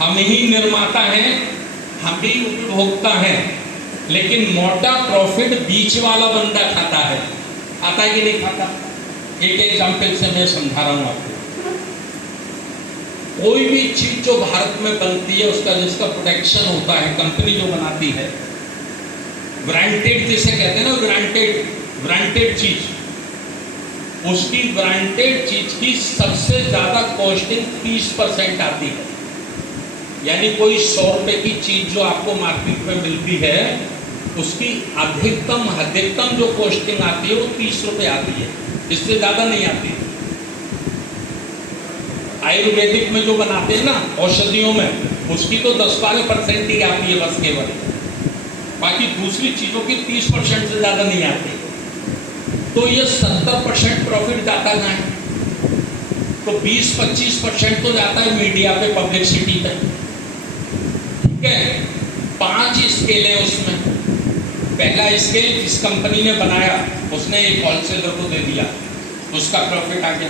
हम ही निर्माता हैं, हम ही उपभोक्ता हैं, लेकिन मोटा प्रॉफिट बीच वाला बंदा खाता है। खाता है कि नहीं खाता? एक एग्जाम्पल से मैं समझा रहा हूं आपको। कोई भी चीज जो भारत में बनती है उसका जिसका प्रोडक्शन होता है, कंपनी जो बनाती है, ब्रांडेड जिसे कहते हैं ना, ब्रांडेड चीज, उसकी ब्रांडेड चीज की सबसे ज्यादा कॉस्टिंग 30% आती है। यानी कोई 100 रुपए की चीज जो आपको मार्केट में मिलती है, उसकी अधिकतम जो कॉस्टिंग आती है वो 30 रुपए आती है, इससे ज्यादा नहीं आती। आयुर्वेदिक में जो बनाते हैं ना, औषधियों में, उसकी तो 10-12% ही आती है बस केवल, बाकी दूसरी चीजों की 30% से ज्यादा नहीं आती। तो ये 70% प्रॉफिट जाता है, तो 20-25% तो जाता है मीडिया पे, पब्लिसिटी पे, ठीक है। 5 स्केल है उसमें। पहला स्केल जिस कंपनी ने बनाया उसने एक होलसेलर को दे दिया, उसका प्रॉफिट आ गया।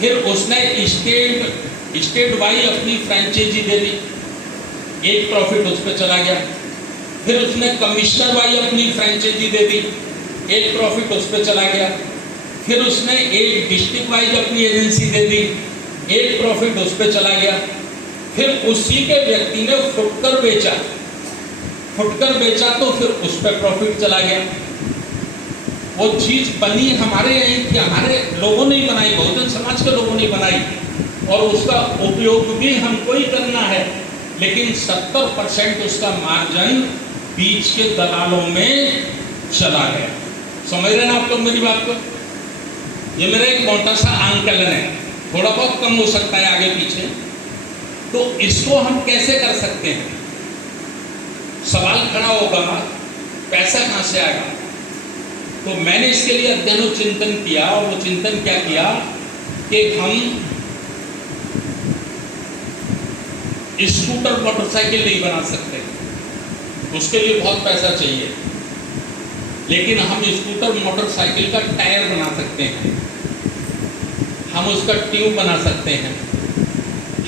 फिर उसने स्टेट वाइज अपनी फ्रेंचाइजी दे दी, एक प्रॉफिट उस पर चला गया। फिर उसने कमिश्नर वाइज अपनी फ्रेंचाइजी दे दी, एक प्रॉफिट उस पर चला गया। फिर उसने एक डिस्ट्रिक्ट वाइज अपनी एजेंसी दे दी, एक प्रॉफिट उस पर चला गया। फिर उसी के व्यक्ति ने फुटकर बेचा तो फिर उस पर प्रॉफिट चला गया। वो चीज बनी हमारे यहीं थी, हमारे लोगों ने ही बनाई, बहुजन समाज के लोगों ने बनाई, और उसका उपयोग भी हमको ही करना है, लेकिन 70% उसका मार्जिन बीच के दलालों में चला गया। समझ रहे हैं आप लोग मेरी बात को? ये मेरा एक मोटा सा आंकलन है, थोड़ा बहुत कम हो सकता है आगे पीछे। तो इसको हम कैसे कर सकते हैं? सवाल खड़ा होगा, पैसा कहां से आएगा? तो मैंने इसके लिए अध्ययन और चिंतन किया, और वो चिंतन क्या किया कि हम स्कूटर मोटरसाइकिल नहीं बना सकते, उसके लिए बहुत पैसा चाहिए, लेकिन हम स्कूटर मोटरसाइकिल का टायर बना सकते हैं, हम उसका ट्यूब बना सकते हैं,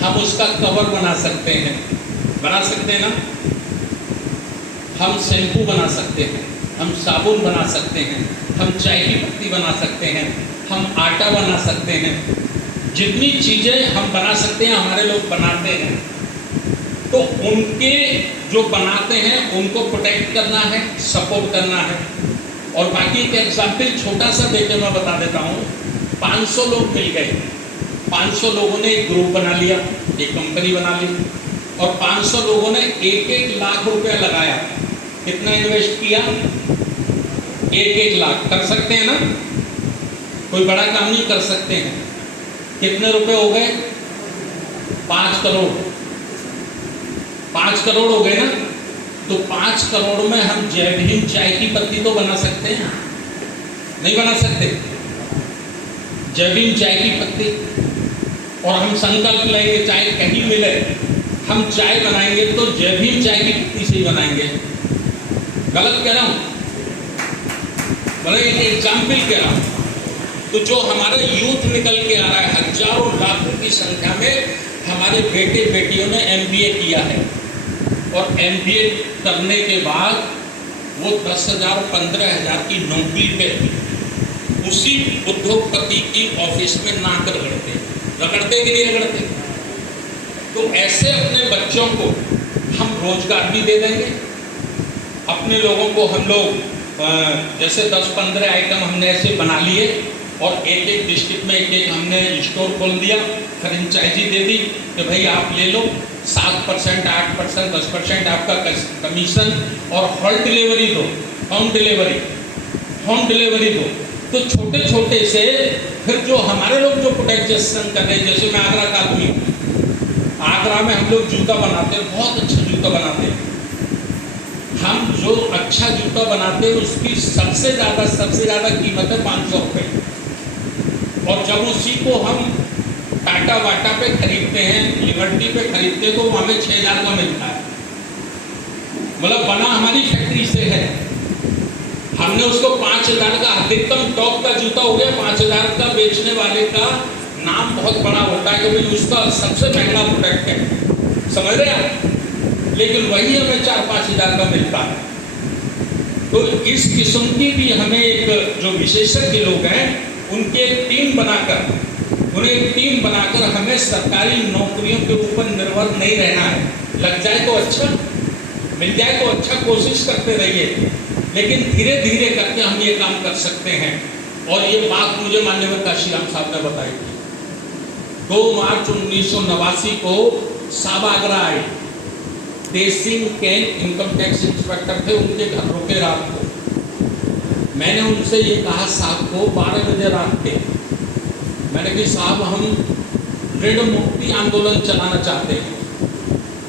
हम उसका कवर बना सकते हैं ना, हम शैम्पू बना सकते हैं, हम साबुन बना सकते हैं, हम चाय की पत्ती बना सकते हैं, हम आटा बना सकते हैं। जितनी चीज़ें हम बना सकते हैं हमारे लोग बनाते हैं, तो उनके जो बनाते हैं उनको प्रोटेक्ट करना है, सपोर्ट करना है। और बाकी एक एग्जाम्पल छोटा सा देके मैं बता देता हूँ। 500 लोग मिल गए, 500 लोगों ने एक ग्रुप बना लिया, एक कंपनी बना ली, और 500 लोगों ने 1-1 लाख रुपया लगाया। कितना इन्वेस्ट किया? 1-1 लाख। कर सकते हैं ना? कोई बड़ा काम नहीं कर सकते हैं। कितने रुपए हो गए? 5 करोड़। 5 करोड़ हो गए ना? तो 5 करोड़ में हम जय भीम चाय की पत्ती तो बना सकते हैं? नहीं बना सकते? जय भीम चाय की पत्ती, और हम संकल्प लेंगे चाय कहीं मिले हम चाय बनाएंगे तो जय भीम चाय की पत्ती से ही बनाएंगे। गलत कह रहा हूँ? बोले एक एग्जाम्पल कह रहा हूँ। तो जो हमारा यूथ निकल के आ रहा है, हजारों लाखों की संख्या में हमारे बेटे बेटियों ने MBA किया है, और MBA करने के बाद वो 10,000 15,000 की नौकरी पे उसी उद्योगपति की ऑफिस में नाक रगड़ते कि नहीं रगड़ते? तो ऐसे अपने बच्चों को हम रोजगार भी दे देंगे। अपने लोगों को हम लोग जैसे 10-15 आइटम हमने ऐसे बना लिए, और एक डिस्ट्रिक्ट में एक हमने स्टोर खोल दिया, फ्रेंचाइजी दे दी कि भाई आप ले लो, 7%, 8%, 10% आपका कमीशन, और होम डिलीवरी दो। तो छोटे छोटे से फिर जो हमारे लोग जो प्रोडक्शन कर रहे हैं, जैसे मैं आगरा का आदमी हूँ, आगरा में हम लोग जूता बनाते हैं, बहुत अच्छा जूता बनाते हैं। हम जो अच्छा जूता बनाते हैं उसकी सबसे ज़्यादा कीमत है 500 रुपये, और जब उसी को हम टाटा वाटा पे खरीदते हैं, लिबर्टी पे खरीदते हैं, तो वो हमें 6,000 का मिलता है। मतलब बना हमारी फैक्ट्री से है, हमने उसको 5,000 का, अधिकतम टॉप का जूता हो गया 5,000 का। बेचने वाले का नाम बहुत बड़ा होता है, क्योंकि उसका सबसे महंगा प्रोडक्ट है, समझ रहे आप? लेकिन वही हमें 4-5 हज़ार का मिलता है। तो इस किस्म की भी हमें एक जो विशेषज्ञ लोग हैं उनके टीम बनाकर हमें सरकारी नौकरियों के ऊपर निर्भर नहीं रहना है। लग जाए तो अच्छा, मिल जाए तो अच्छा, कोशिश करते रहिए, लेकिन धीरे धीरे करके हम ये काम कर सकते हैं। और ये बात मुझे माननीय काशीराम साहब ने बताई थी। 2 मार्च 1989 को साहब आगरा आए। देसिंग कैन इनकम टैक्स इंस्पेक्टर थे, उनके घर रुके रात को। मैंने उनसे ये कहा साहब को 12 बजे रात के, मैंने कहा साहब हम ऋण मुक्ति आंदोलन चलाना चाहते हैं।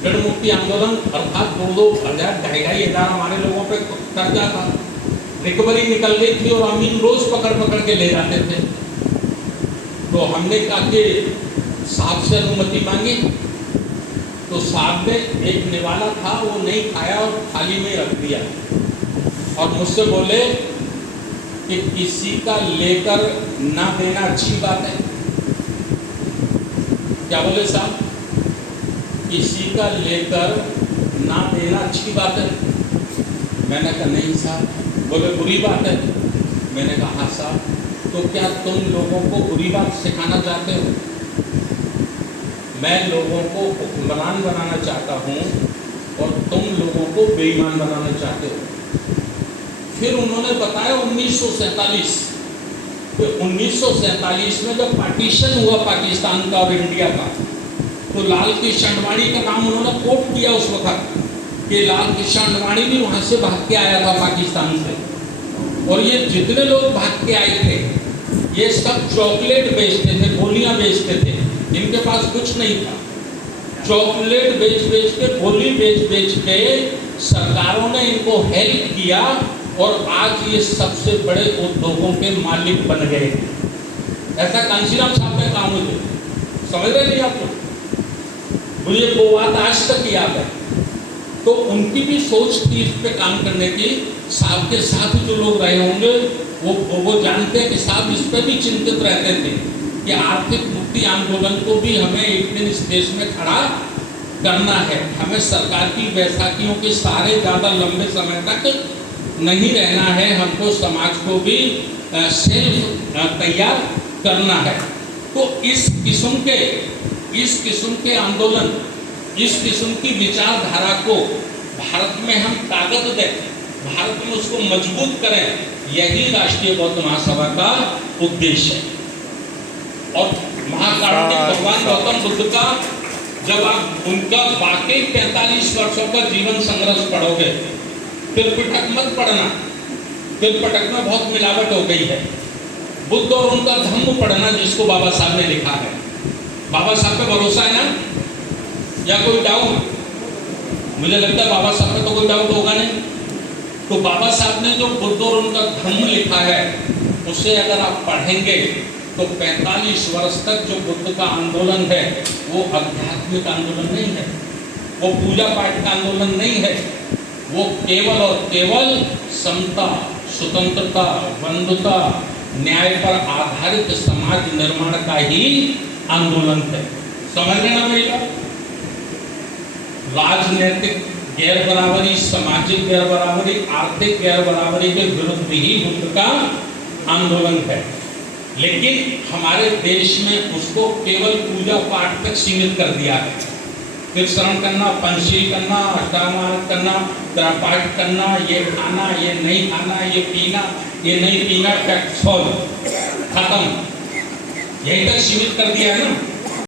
ऋण मुक्ति आंदोलन अर्थात 2,000 ढाई हज़ार हमारे लोगों पे कर्जा था, रिकवरी निकल गई थी और अमीन रोज पकड़ पकड़ के ले जाते थे। तो हमने कहा कि साहब से अनुमति मांगी, तो साहब ने एक निवाला था वो नहीं खाया और थाली में रख दिया और मुझसे बोले कि किसी का लेकर ना देना अच्छी बात है। क्या बोले साहब? किसी का लेकर ना देना अच्छी बात है। मैंने कहा नहीं साहब। बोले बुरी बात है। मैंने कहा हाँ साहब। तो क्या तुम लोगों को बुरी बात सिखाना चाहते हो? मैं लोगों को हुक्मरान बनाना चाहता हूँ और तुम लोगों को बेईमान बनाना चाहते हो। फिर उन्होंने बताया 1947, तो 1947 में जब पार्टीशन हुआ पाकिस्तान का और इंडिया का, तो लाल कृष्ण आडवाणी का नाम उन्होंने कोट किया उस वक्त कि लाल कृष्ण आडवाणी भी वहाँ से भाग के आया था पाकिस्तान से। और ये जितने लोग भाग के आए थे ये सब चॉकलेट बेचते थे, गोलियां बेचते थे, इनके पास कुछ नहीं था। चॉकलेट बेच बेच के, गोली बेच बेच के सरकारों ने इनको हेल्प किया और आज ये सबसे बड़े उद्योगों के मालिक बन गए। ऐसा कांशीराम साहब ने कहा मुझे, समझ रहे नहीं आप लोग? मुझे वो बात आज तक याद है। तो उनकी भी सोच थी इस पे काम करने की। साहब के साथ जो लोग रहे होंगे वो जानते हैं कि साहब इस पे भी चिंतित रहते थे कि आर्थिक मुक्ति आंदोलन को भी हमें एक दिन इस देश में खड़ा करना है। हमें सरकार की बैसाखियों के सहारे ज़्यादा लंबे समय तक नहीं रहना है, हमको समाज को भी सेल्फ तैयार करना है। तो इस किस्म के आंदोलन, इस किस्म की विचारधारा को भारत में हम ताकत दें, भारत में उसको मजबूत करें, यही राष्ट्रीय बौद्ध महासभा का उद्देश्य है। और महाकारुणिक भगवान गौतम बुद्ध का जब आप उनका वाकई 45 वर्षों का जीवन संघर्ष पढ़ोगे, त्रिपिटक मत पढ़ना, त्रिपिटक में बहुत मिलावट हो गई है। बुद्ध और उनका धम्म पढ़ना जिसको बाबा साहब ने लिखा है। बाबा साहब पे भरोसा है ना, या कोई डाउट? मुझे लगता है बाबा साहब पे तो कोई डाउट होगा नहीं। तो बाबा साहब ने जो बुद्ध और उनका धम्म लिखा है उसे अगर आप पढ़ेंगे तो 45 वर्ष तक जो बुद्ध का आंदोलन है वो आध्यात्मिक आंदोलन नहीं है, वो पूजा पाठ का आंदोलन नहीं है, वो केवल और केवल समता, स्वतंत्रता, बंधुता, न्याय पर आधारित समाज निर्माण का ही आंदोलन है। समझ लेना मेरी बात। राजनीतिक गैर बराबरी, सामाजिक गैर बराबरी, आर्थिक गैर बराबरी के विरुद्ध ही बुद्ध का आंदोलन है। लेकिन हमारे देश में उसको केवल पूजा पाठ तक सीमित कर दिया है। फिर शरण करना, पंचशील करना, अष्टांग करना, पाठ करना, ये खाना, ये नहीं खाना, ये पीना, ये नहीं पीना, फैक्ट सॉल्व, खत्म, यही तक सीमित कर दिया है ना।